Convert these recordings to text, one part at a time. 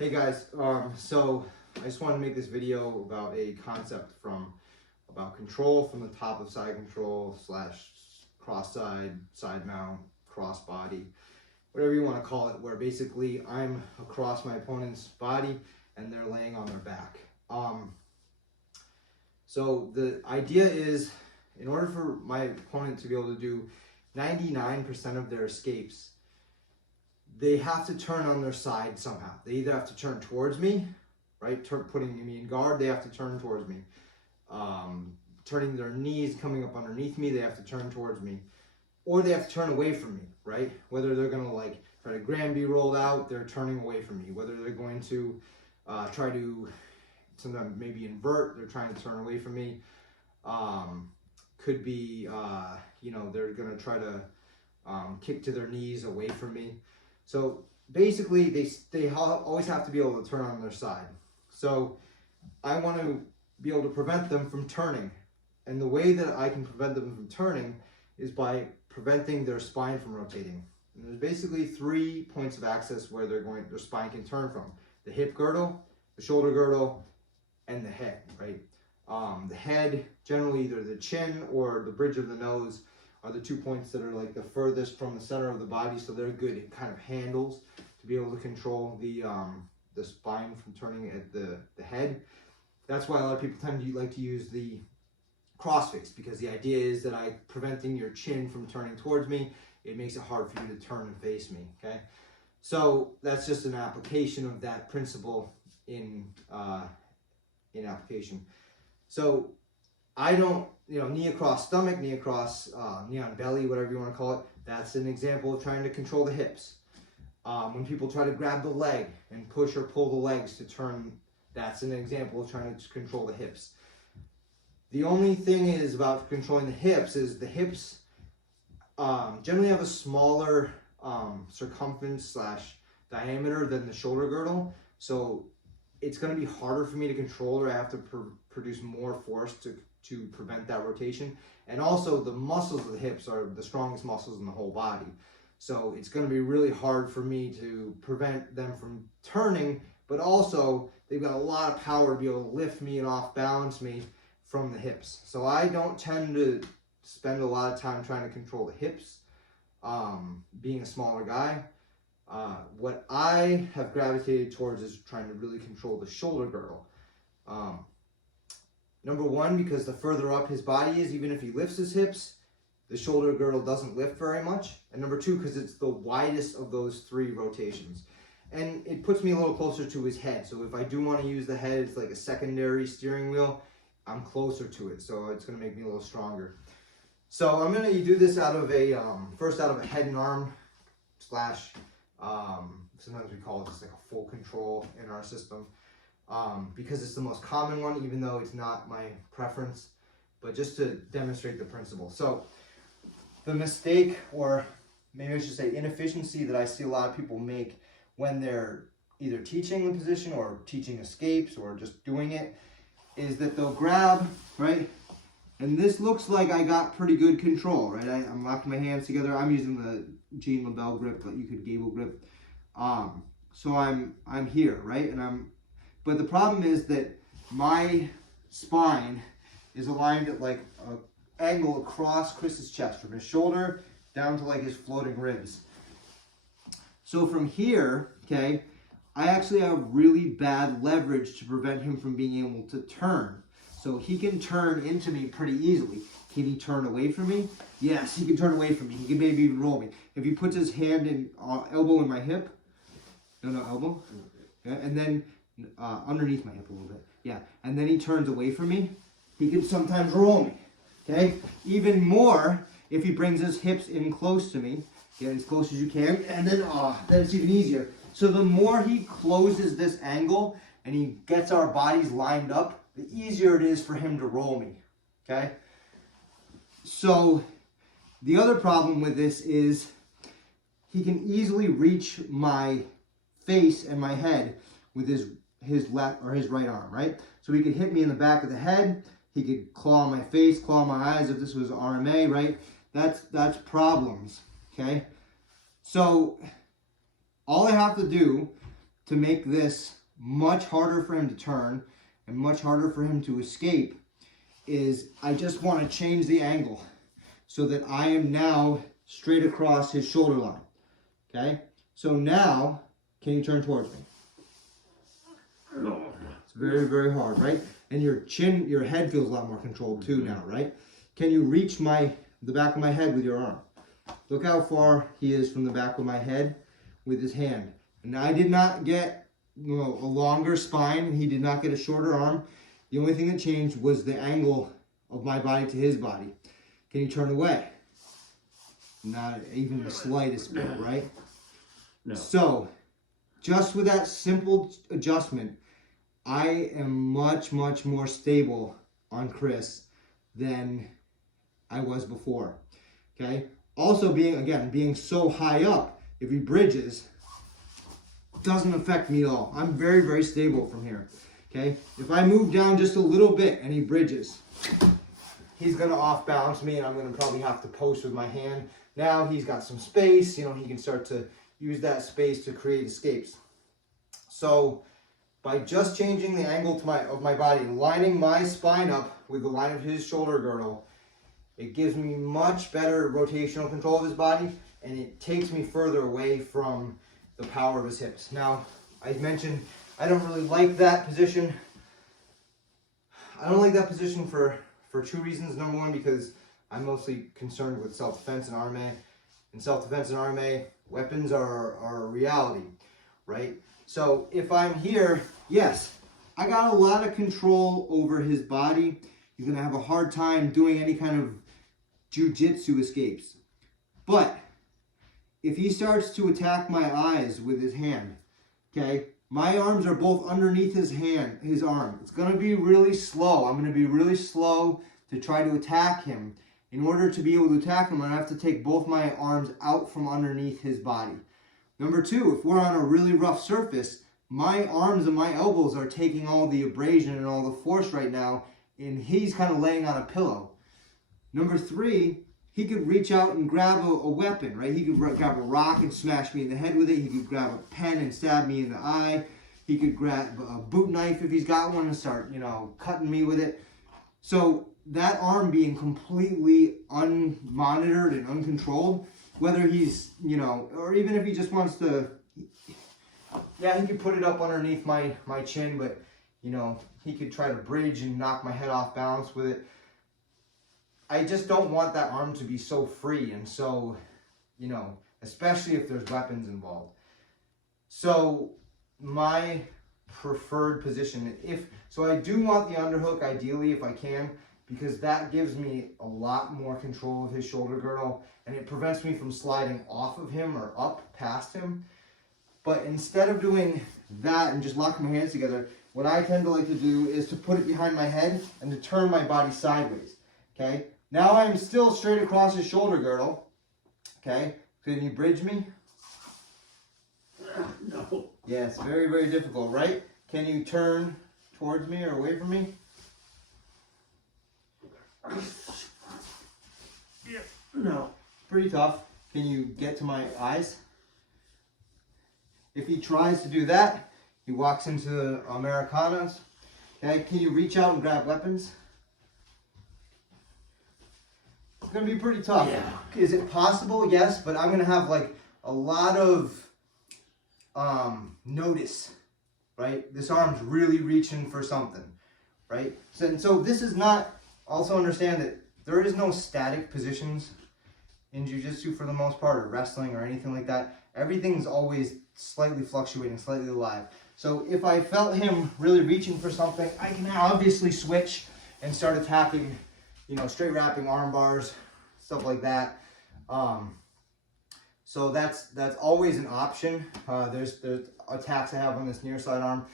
Hey guys, so I just wanted to make this video about a concept about control from the top of side control / cross side mount, cross body, whatever you want to call it, where basically I'm across my opponent's body and they're laying on their back. So the idea is, in order for my opponent to be able to do 99% of their escapes, they have to turn on their side somehow. They either have to turn towards me, right? Putting me in guard, they have to turn towards me. Turning their knees, coming up underneath me, they have to turn towards me. Or they have to turn away from me, right? Whether they're gonna like try to Granby roll out, they're turning away from me. Whether they're going to try to sometimes maybe invert, they're trying to turn away from me. Could be, you know, they're gonna try to kick to their knees away from me. So basically, they always have to be able to turn on their side. So I want to be able to prevent them from turning. And the way that I can prevent them from turning is by preventing their spine from rotating. And there's basically 3 points of access where their spine can turn from: the hip girdle, the shoulder girdle, and the head, right? The head, generally either the chin or the bridge of the nose, are the 2 points that are like the furthest from the center of the body, so they're good kind of handles to be able to control the spine from turning at the head. That's why a lot of people tend to like to use the crossface, because the idea is that preventing your chin from turning towards me, it makes it hard for you to turn and face me, okay? So that's just an application of that principle in application. So I don't, knee across stomach, knee across, knee on belly, whatever you want to call it. That's an example of trying to control the hips. When people try to grab the leg and push or pull the legs to turn, that's an example of trying to control the hips. The only thing is about controlling the hips is the hips generally have a smaller circumference / diameter than the shoulder girdle. So it's going to be harder for me to control, or I have to produce more force to prevent that rotation. And also the muscles of the hips are the strongest muscles in the whole body. So it's going to be really hard for me to prevent them from turning, but also they've got a lot of power to be able to lift me and off balance me from the hips. So I don't tend to spend a lot of time trying to control the hips, being a smaller guy. What I have gravitated towards is trying to really control the shoulder girdle. Number one, because the further up his body is, even if he lifts his hips, the shoulder girdle doesn't lift very much. And number two, because it's the widest of those 3 rotations. And it puts me a little closer to his head. So if I do want to use the head, it's like a secondary steering wheel, I'm closer to it. So it's going to make me a little stronger. So I'm going to do this out of a, first out of a head and arm / sometimes we call it just like a full control in our system. Because it's the most common one, even though it's not my preference, but just to demonstrate the principle. So the mistake, or maybe I should say inefficiency, that I see a lot of people make when they're either teaching the position or teaching escapes or just doing it, is that they'll grab, right? And this looks like I got pretty good control, right? I'm locking my hands together. I'm using the Jean LaBelle grip, but you could Gable grip. So I'm here, right? But the problem is that my spine is aligned at like an angle across Chris's chest, from his shoulder down to like his floating ribs. So from here, okay, I actually have really bad leverage to prevent him from being able to turn. So he can turn into me pretty easily. Can he turn away from me? Yes, he can turn away from me. He can maybe even roll me. If he puts his hand in, elbow in my hip, no, elbow, okay, and then underneath my hip a little bit, yeah, and then he turns away from me, he can sometimes roll me, okay? Even more if he brings his hips in close to me, get as close as you can, and then it's even easier. So the more he closes this angle and he gets our bodies lined up, the easier it is for him to roll me, okay? So the other problem with this is he can easily reach my face and my head with his left or his right arm, right? So he could hit me in the back of the head. He could claw my face, claw my eyes if this was RMA, right? That's problems, okay? So all I have to do to make this much harder for him to turn and much harder for him to escape is I just want to change the angle so that I am now straight across his shoulder line. Okay? So now, can you turn towards me? It's very, very hard, right? And your chin, your head feels a lot more controlled too now, right? Can you reach the back of my head with your arm? Look how far he is from the back of my head with his hand. And I did not get a longer spine, and he did not get a shorter arm. The only thing that changed was the angle of my body to his body. Can you turn away? Not even the slightest bit, right? No. So, just with that simple adjustment, I am much, much more stable on Chris than I was before. Okay? Also being so high up, if he bridges, doesn't affect me at all. I'm very, very stable from here. Okay? If I move down just a little bit and he bridges, he's going to off balance me, and I'm going to probably have to post with my hand. Now he's got some space, he can start to use that space to create escapes. So by just changing the angle of my body, lining my spine up with the line of his shoulder girdle, it gives me much better rotational control of his body, and it takes me further away from the power of his hips. Now, I mentioned I don't really like that position. I don't like that position for two reasons. Number one, because I'm mostly concerned with self-defense and RMA. In self-defense and RMA, weapons are a reality, right? So if I'm here, yes, I got a lot of control over his body. He's gonna have a hard time doing any kind of Jiu-Jitsu escapes. But if he starts to attack my eyes with his hand, okay, my arms are both underneath his arm. It's gonna be really slow. I'm gonna be really slow to try to attack him. In order to be able to attack him, I'm gonna have to take both my arms out from underneath his body. Number two, if we're on a really rough surface, my arms and my elbows are taking all the abrasion and all the force right now, and he's kind of laying on a pillow. Number three, he could reach out and grab a weapon, right? He could grab a rock and smash me in the head with it. He could grab a pen and stab me in the eye. He could grab a boot knife if he's got one and start, cutting me with it. So that arm being completely unmonitored and uncontrolled, whether he's, or even if he just wants to, yeah, he could put it up underneath my chin, but, he could try to bridge and knock my head off balance with it. I just don't want that arm to be so free and so, especially if there's weapons involved. So my preferred position, so I do want the underhook ideally if I can, because that gives me a lot more control of his shoulder girdle, and it prevents me from sliding off of him or up past him. But instead of doing that and just locking my hands together, what I tend to like to do is to put it behind my head and to turn my body sideways, okay? Now I'm still straight across his shoulder girdle, okay? Can you bridge me? No. Yeah, it's very, very difficult, right? Can you turn towards me or away from me? Yeah. No. Pretty tough. Can you get to my eyes? If he tries to do that, he walks into Americanas. Okay, can you reach out and grab weapons? It's going to be pretty tough. Yeah. Is it possible? Yes, but I'm going to have like a lot of notice, right? This arm's really reaching for something, right? So this is not, also understand that there is no static positions in Jiu-Jitsu for the most part, or wrestling or anything like that. Everything's always slightly fluctuating, slightly alive. So if I felt him really reaching for something, I can obviously switch and start attacking, straight wrapping arm bars, stuff like that. So that's always an option. There's attacks I have on this nearside arm.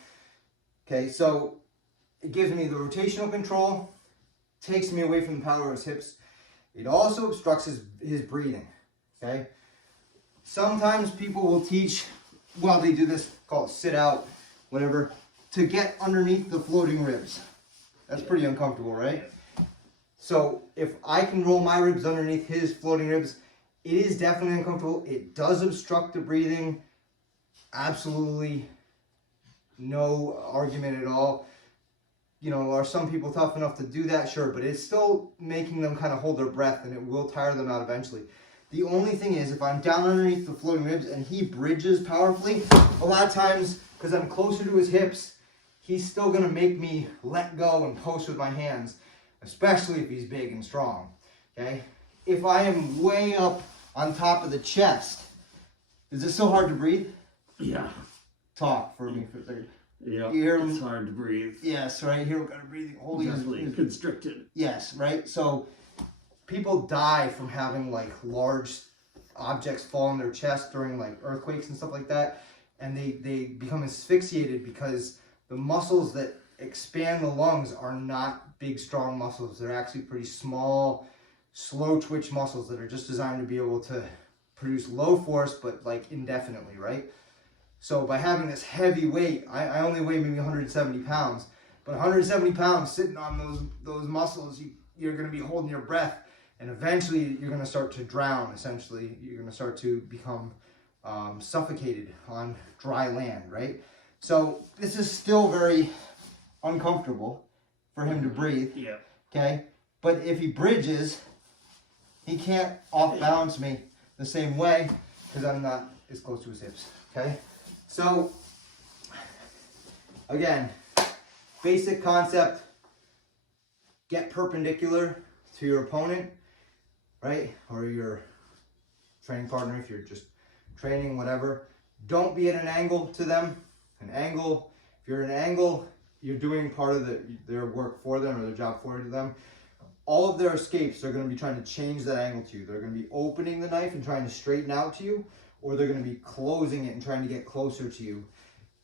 Okay, so it gives me the rotational control, takes me away from the power of his hips. It also obstructs his breathing, okay? Sometimes people will teach, while they do this, call it sit out, whatever, to get underneath the floating ribs. That's pretty uncomfortable, right? So if I can roll my ribs underneath his floating ribs, it is definitely uncomfortable. It does obstruct the breathing, absolutely, no argument at all. You know, are some people tough enough to do that? Sure, but it's still making them kind of hold their breath, and it will tire them out eventually. The only thing is, if I'm down underneath the floating ribs and he bridges powerfully, a lot of times, because I'm closer to his hips, he's still going to make me let go and post with my hands, especially if he's big and strong, okay? If I am way up on top of the chest, is it so hard to breathe? Yeah. Talk for me for a second. Yeah, it's hard to breathe. Yes, right here we've got to breathe. Definitely constricted. Yes, right? So people die from having like large objects fall on their chest during like earthquakes and stuff like that. And they become asphyxiated because the muscles that expand the lungs are not big, strong muscles. They're actually pretty small, slow twitch muscles that are just designed to be able to produce low force, but like indefinitely, right? So by having this heavy weight, I only weigh maybe 170 pounds, but 170 pounds sitting on those muscles, you're going to be holding your breath, and eventually you're going to start to drown, essentially. You're going to start to become suffocated on dry land, right? So this is still very uncomfortable for him to breathe, yeah. Okay? But if he bridges, he can't off-balance me the same way because I'm not as close to his hips, okay? So, again, basic concept, get perpendicular to your opponent, right? Or your training partner if you're just training, whatever. Don't be at an angle to them. An angle, if you're at an angle, you're doing part of their work for them or their job for them. All of their escapes, they're going to be trying to change that angle to you. They're going to be opening the knife and trying to straighten out to you, or they're going to be closing it and trying to get closer to you.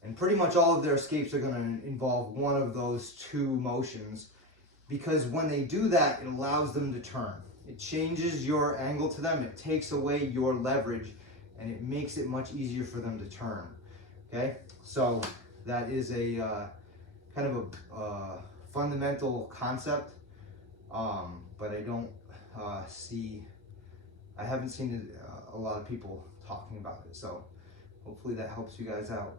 And pretty much all of their escapes are going to involve one of those two motions, because when they do that, it allows them to turn. It changes your angle to them, it takes away your leverage, and it makes it much easier for them to turn. Okay? So that is a kind of a fundamental concept, but I don't I haven't seen a lot of people talking about it, so hopefully that helps you guys out.